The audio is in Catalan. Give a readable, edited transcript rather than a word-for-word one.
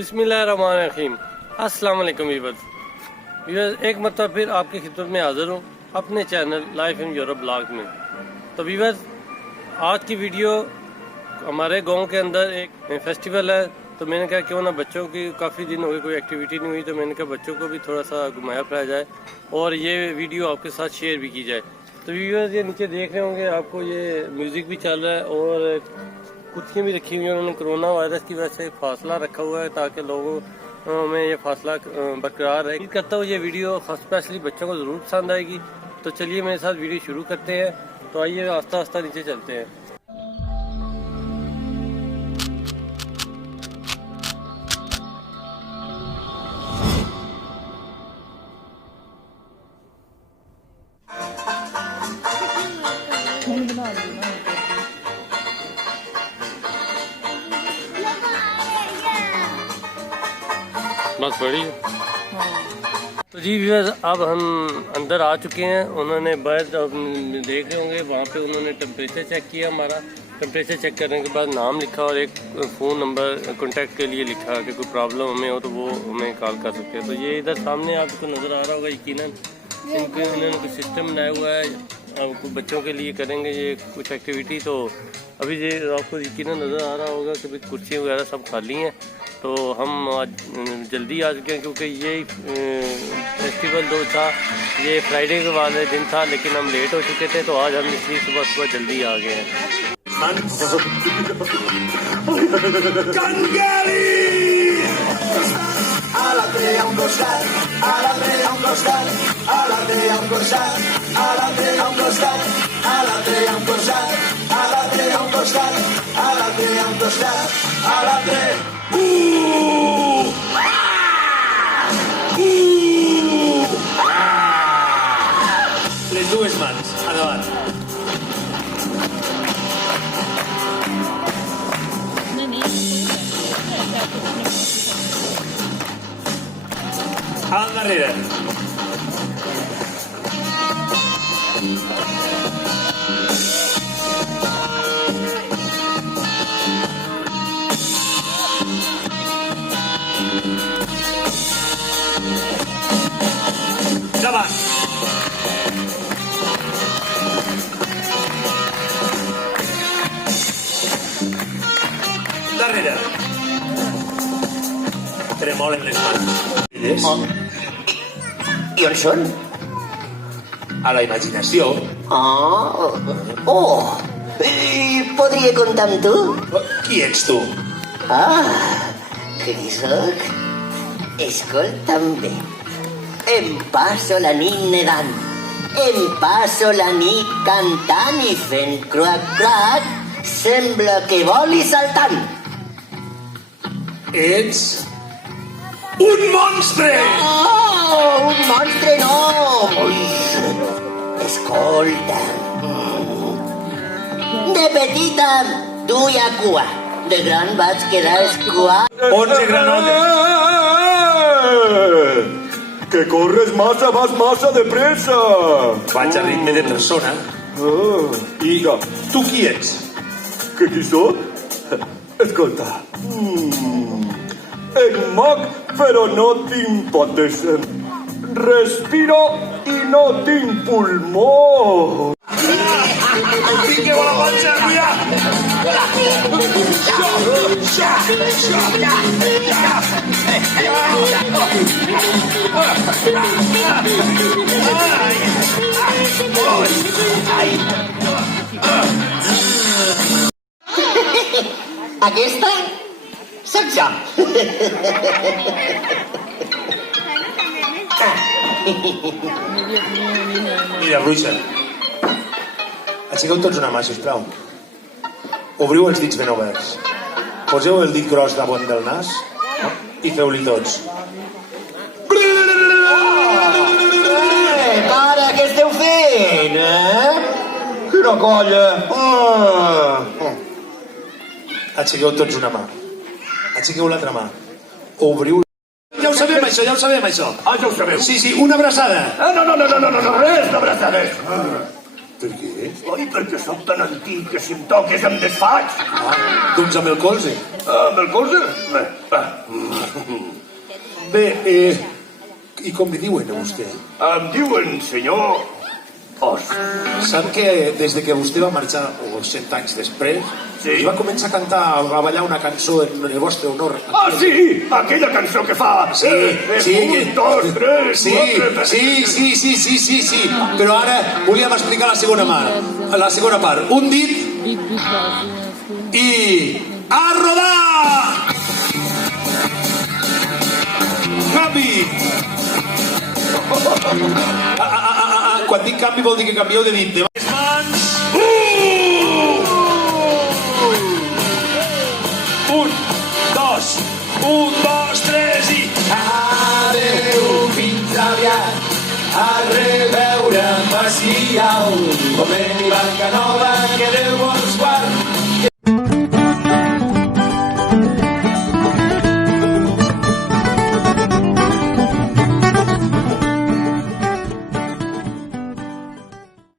बिस्मिल्लाहिर्रहमानिर्रहीम। अस्सलाम वालेकुम व्यूअर्स, एक मरतबा फिर आपकी खिदमत में हाजिर हूँ अपने channel life in Europe blog में। तो व्यूअर्स, आज की वीडियो हमारे गांव के अंदर एक फेस्टिवल है, तो मैंने कहा क्यों ना बच्चों की काफ़ी दिन हो गए कोई एक्टिविटी नहीं हुई, तो मैंने कहा बच्चों को भी थोड़ा सा घुमाया फिराया जाए और ये वीडियो आपके साथ शेयर भी की जाए। तो व्यूअर्स, ये नीचे देख रहे होंगे आपको, ये म्यूज़िक भी चल रहा है और कुर्सियाँ भी रखी हुई हैं। उन्होंने कोरोना वायरस की वजह से फासला रखा हुआ है ताकि लोगों में ये फासला बरकरार रहे। उम्मीद करता हूँ ये वीडियो स्पेशली बच्चों को ज़रूर पसंद आएगी। तो चलिए मेरे साथ वीडियो शुरू करते हैं। तो आइए आस्ता आस्ता नीचे चलते हैं। बस बड़ी है। तो जी व्यूअर्स, अब हम अंदर आ चुके हैं। उन्होंने बाहर देख रहे होंगे, वहाँ पे उन्होंने टेम्परेचर चेक किया हमारा। टेम्परेचर चेक करने के बाद नाम लिखा और एक फ़ोन नंबर कॉन्टैक्ट के लिए लिखा कि कोई प्रॉब्लम हमें हो तो वो हमें कॉल कर सकते हैं। तो ये इधर सामने आपको नज़र आ रहा होगा, यकीनन इनके उन्होंने कुछ सिस्टम बनाया हुआ है, अब बच्चों के लिए करेंगे ये कुछ एक्टिविटी। तो अभी ये आपको यकीनन नज़र आ रहा होगा कि कुर्सियाँ वगैरह सब खाली हैं। तो हम आज जल्दी आ चुके हैं क्योंकि ये फेस्टिवल जो था ये फ्राइडे के वाले दिन था, लेकिन हम लेट हो चुके थे, तो आज हम इसलिए सुबह सुबह जल्दी आ गए हैं। Les dues mans, endavant. Al darrere. Davant. Darrere. Tremolen les mans. I on són? A la imaginació. I podria comptar amb tu? Qui ets tu? Qui soc? Escolta'm bé. Em passo la nit nedant, em passo la nit cantant i fent croac-croac, sembla que voli saltant. Ets un monstre! Un monstre no! Escolta. De petita duia cua, de gran vaig quedar escuat. 11 granotes. ¡Que corres masa, vas masa depresa! Vaig a ritme de persona. I tu qui ets? Que qui soc? Escolta. En mag, però no tinc potes. Respiro i no tinc pulmó. Fiqueu a la panxa, cuidat! Aquesta sóc jo. Mira, bruixa. Aixequeu tots una mà, sisplau. Obriu els dits ben oberts. Poseu el dit gros damunt del nas i feu-li tots. Pare, què esteu fent, Quina colla! Aixequeu tots una mà. Aixequeu l'altra mà. Obriu... Ja ho sabem, això, ja ho sabem, això. Ja ho sabeu. Sí, una abraçada. No, res d'abraçades. Per què? Oi, perquè sóc tan antic que si em toques em desfaig. Doncs amb el colze. Amb el colze? Bé, i com li diuen a vostè? Em diuen senyor Os. Sap que des de que vostè va marxar, o 100 anys després, Sí. va començar a cantar, a ballar una cançó en el vostre honor. Ah, sí! Aquella cançó que fa... Sí, sí, Un, dos, tres, sí, sí. Però ara volíem explicar la segona part. Un dit i... A rodar! Canvi! Quan dic canvi vol dir que canvieu de dit. Les mans! Un, dos, tres i... Adéu, fins aviat, a reveure'm a Siau, com en Ivan Canova